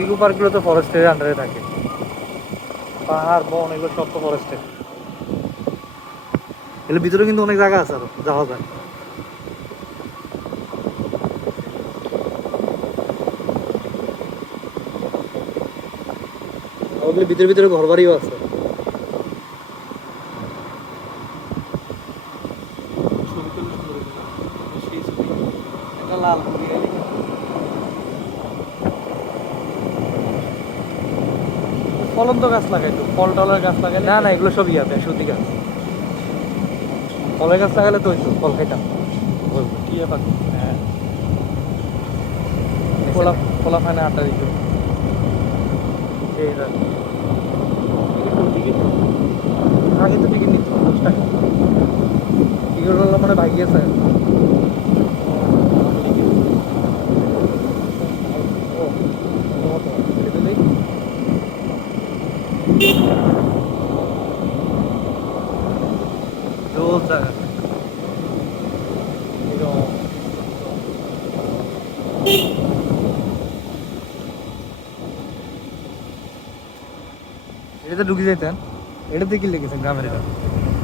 Eco পার্কগুলো তো ফরেস্টের আন্ডারে থাকে, পাহাড় বন এগুলো সব তো ফরেস্টের। এগুলো ভিতরে কিন্তু অনেক জায়গা আছে আরো যাওয়া যায়। ওগুলো ভিতরে ভিতরে ঘর বাড়িও আছে। ছবি তুলে সুন্দর হয়েছে না? সেই ছবি একটা লাল পরি আইলে ফলন্ত গাছ লাগাইতো, ফল টলের গাছ লাগাইলে না না এগুলো সব ইয়াতে সুতি গাছ। ফলের গাছ লাগালে তো হইতো, ফল খাইতাম। টিয়া পাখি হ্যাঁ পোলা পোলা ফানে আড্ডা দিত। এইটা টিকিট আগে তো টিকিট নিত 10 টাকা, টিকিট হলো মানে ভাই গেছে। জোর জায়গা। এটাতে ঢুকে যেতেন, এটাতে কি লেগেছে গ্রামের এটা।